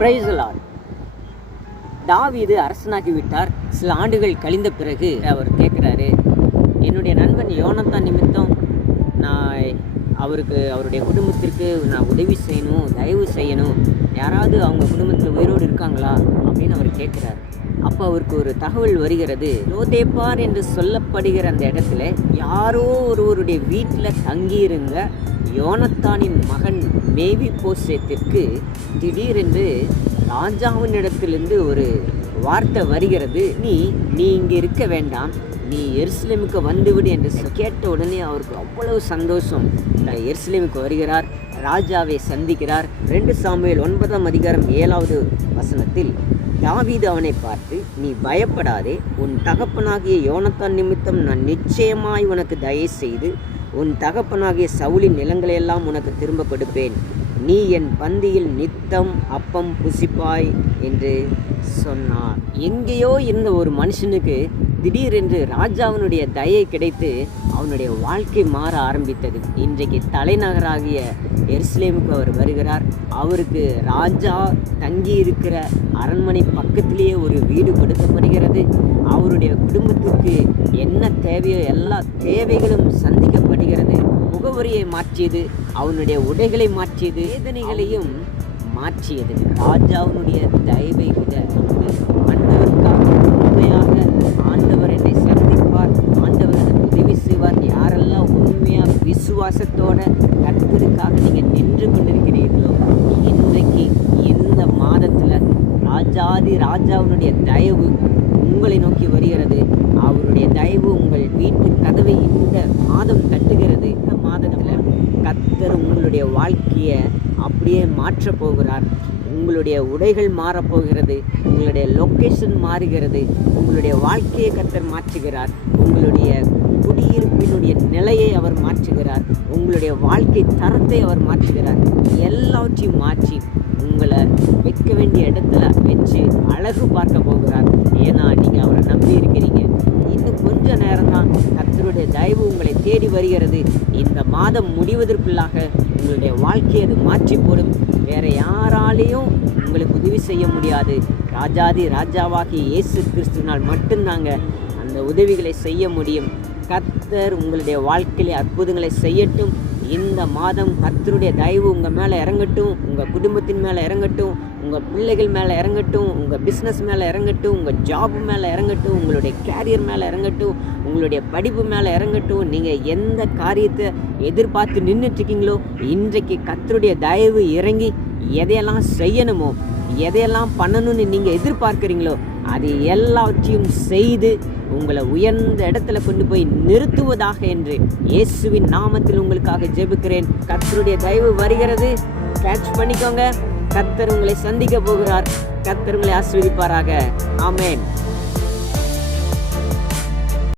Praise the Lord. தாவீது அரசனாகி விட்டார். சில ஆண்டுகள் கழிந்த பிறகு அவர் கேட்குறாரு, என்னுடைய நண்பன் யோனத்தான் நிமித்தம் நான் அவருடைய குடும்பத்திற்கு நான் உதவி செய்யணும், தயவு செய்யணும், யாராவது அவங்க குடும்பத்தில் உயிரோடு இருக்காங்களா அப்படின்னு அவர் கேட்குறாரு. அப்போ அவருக்கு ஒரு தகவல் வருகிறது. லோதேபார் என்று சொல்லப்படுகிற அந்த இடத்துல யாரோ ஒருவருடைய வீட்டில் தங்கியிருந்த யோனத்தானின் மகன் மேவிபோசேத்திற்கு திடீரென்று ராஜாவினிடத்திலிருந்து ஒரு வார்த்தை வருகிறது. நீ இங்கே இருக்க வேண்டாம், நீ எருசலேமுக்கு வந்துவிடு என்று கேட்ட உடனே அவருக்கு அவ்வளவு சந்தோஷம். எருசலேமுக்கு வருகிறார், ராஜாவை சந்திக்கிறார். 2 சாமுவேல் 9ஆம் அதிகாரம் 7வது வசனத்தில் தாவீது அவனை பார்த்து, நீ பயப்படாதே, உன் தகப்பனாகிய யோனத்தான் நிமித்தம் நான் நிச்சயமாய் உனக்கு தயை செய்து உன் தகப்பனாகிய சவுலின் நிலங்களையெல்லாம் உனக்கு திரும்ப கொடுப்பேன், நீ என் பந்தியில் நித்தம் அப்பம் புசிப்பாய் என்று சொன்னார். எங்கேயோ இருந்த ஒரு மனுஷனுக்கு திடீரென்று ராஜாவினுடைய தயை கிடைத்து அவனுடைய வாழ்க்கை மாற ஆரம்பித்தது. இன்றைக்கு தலைநகராகிய எருசலேமுக்கு அவர் வருகிறார். அவருக்கு ராஜா தங்கி இருக்கிற அரண்மனை பக்கத்திலேயே ஒரு வீடு கொடுக்கப்படுகிறது. அவருடைய குடும்பத்திற்கு என்ன தேவையோ எல்லா தேவைகளும் சந்திக்கப்படுகிறது. முகவரியை மாற்றியது, அவனுடைய உடைகளை மாற்றியது, வேதனைகளையும் மாற்றியது. ராஜாவினுடைய தயவை விட ஆண்டவருக்காக உண்மையாக ஆண்டவர் என்னை சந்திப்பார், ஆண்டவர் எனக்கு உதவி செய்வார். யாரெல்லாம் உண்மையாக விசுவாசத்தோட கர்த்தருக்காக நீங்கள் நின்று கொண்டிருக்கிறீர்களோ, இன்றைக்கு இந்த மாதத்தில் ராஜாவினுடைய தயவு உங்களை நோக்கி வருகிறது. அவருடைய தயவு உங்கள் வீட்டு கதவை இந்த மாதம் தட்டுகிறது. இந்த மாதத்தில் கர்த்தர் உங்களுடைய வாழ்க்கையை அப்படியே மாற்றப் போகிறார். உங்களுடைய உடைகள் மாறப்போகிறது, உங்களுடைய லொக்கேஷன் மாறுகிறது, உங்களுடைய வாழ்க்கையை கர்த்தர் மாற்றுகிறார், உங்களுடைய குடியிருப்பினுடைய நிலையை அவர் மாற்றுகிறார், உங்களுடைய வாழ்க்கை தரத்தை அவர் மாற்றுகிறார். எல்லாவற்றையும் மாற்றி உங்களை வைக்க வேண்டிய இடத்துல வச்சு அழகு பார்க்க போகிறார். ஏன்னா நீங்கள் அவரை நம்பி இருக்கிறீங்க. இன்னும் கொஞ்ச நேரம் தான் கர்த்தருடைய தயவு உங்களை தேடி வருகிறது. இந்த மாதம் முடிவதற்குள்ளாக உங்களுடைய வாழ்க்கையை அது மாற்றி போடும். வேறு யாராலையும் உங்களுக்கு உதவி செய்ய முடியாது. ராஜாவாகிய இயேசு கிறிஸ்துவினால் மட்டும்தாங்க அந்த உதவிகளை செய்ய முடியும். கர்த்தர் உங்களுடைய வாழ்க்கையிலே அற்புதங்களை செய்யட்டும். இந்த மாதம் கர்த்தருடைய தயவு உங்கள் மேலே இறங்கட்டும், உங்கள் குடும்பத்தின் மேலே இறங்கட்டும், உங்கள் பிள்ளைகள் மேலே இறங்கட்டும், உங்கள் பிஸ்னஸ் மேலே இறங்கட்டும், உங்கள் ஜாப் மேலே இறங்கட்டும், உங்களுடைய கேரியர் மேலே இறங்கட்டும், உங்களுடைய படிப்பு மேலே இறங்கட்டும். நீங்கள் எந்த காரியத்தை எதிர்பார்த்து நின்றுட்டுருக்கீங்களோ, இன்றைக்கு கர்த்தருடைய தயவு இறங்கி எதையெல்லாம் செய்யணுமோ, எதையெல்லாம் பண்ணணும்னு நீங்கள் எதிர்பார்க்குறீங்களோ அது எல்லாவற்றையும் செய்து உங்களை உயர்ந்த இடத்துல கொண்டு போய் நிறுத்துவதாக என்று இயேசுவின் நாமத்தில் உங்களுக்காக ஜெபிக்கிறேன். கர்த்தருடைய தயவு வருகிறது, கேட்ச் பண்ணிக்கோங்க. கர்த்தர் உங்களை சந்திக்க போகிறார். கர்த்தர் உங்களை ஆசீர்வதிப்பாராக. ஆமென்.